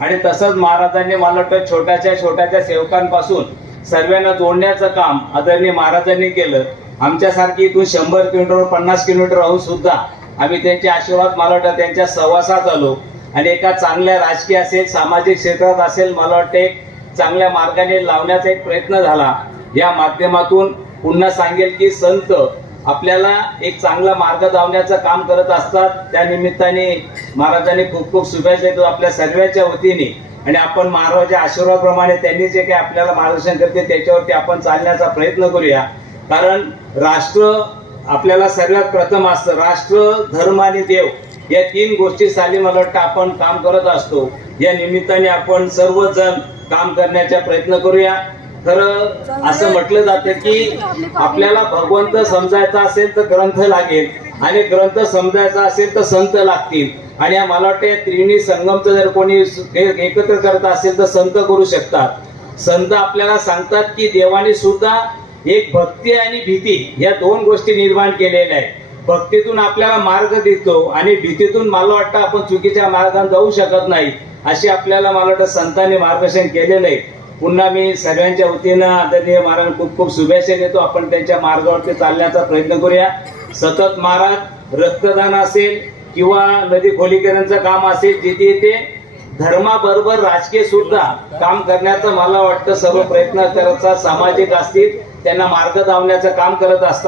आणि तसंच महाराजांनी मला वाटतं छोट्याच्या सेवकांपासून सर्वांना जोडण्याचं काम आदरणीय महाराजांनी केलं. आमच्यासारखी इथून 100 किलोमीटर 50 किलोमीटर राहून सुद्धा आम्ही त्यांचे आशीर्वाद मला वाटतं त्यांच्या सहवासात आलो आणि एका चांगल्या राजकीय असेल सामाजिक क्षेत्रात असेल मला वाटतं एक चांगल्या मार्गाने लावण्याचा एक प्रयत्न झाला. या माध्यमातून पुन्हा सांगेल की संत आपल्याला एक चांगला मार्ग दावण्याचं काम करत असतात. त्या निमित्ताने महाराजांनी खूप खूप शुभेच्छा देतो आपल्या सर्वांच्या वतीने आणि आपण महाराजांच्या आशीर्वादाप्रमाणे त्यांनी जे काही आपल्याला मार्गदर्शन करते त्याच्यावरती आपण चालण्याचा प्रयत्न करूया. कारण राष्ट्र आपल्याला सर्वात प्रथम असतं. राष्ट्र धर्म आणि देव या 3 गोष्टीसाठी मला वाटतं आपण काम करत असतो. या निमित्ताने आपण सर्वजण काम करण्याचा प्रयत्न करूया. खरं असं म्हटलं जातं की आपल्याला भगवंत समजायचा असेल तर ग्रंथ लागेल आणि ग्रंथ समजायचा असेल तर संत लागतील आणि मला वाटतं त्रिणी संगमचं जर कोणी एकत्र करत असेल तर संत करू शकतात. संत आपल्याला सांगतात की देवाने सुद्धा एक भक्ती आणि भीती या 2 गोष्टी निर्माण केलेल्या आहेत. भक्तीतून आपल्याला मार्ग देतो आणि भीतीतून मला वाटतं आपण चुकीच्या मार्गाने जाऊ शकत नाही अशी आपल्याला मला वाटतं संतांनी मार्गदर्शन केलेलं आहे. पुन्हा मी सर्वांच्या वतीनं आदरणीय महाराज खूप खूप शुभेच्छा देतो. आपण त्यांच्या मार्गावरती चालण्याचा प्रयत्न करूया. सतत महाराज रक्तदान असेल किंवा नदी खोलीकरणाचं काम असेल जिथे ते धर्माबरोबर राजकीय सुद्धा काम करण्याचं मला वाटतं सर्व प्रयत्न करत सामाजिक असतील त्यांना मार्ग दावण्याचं काम करत असतात.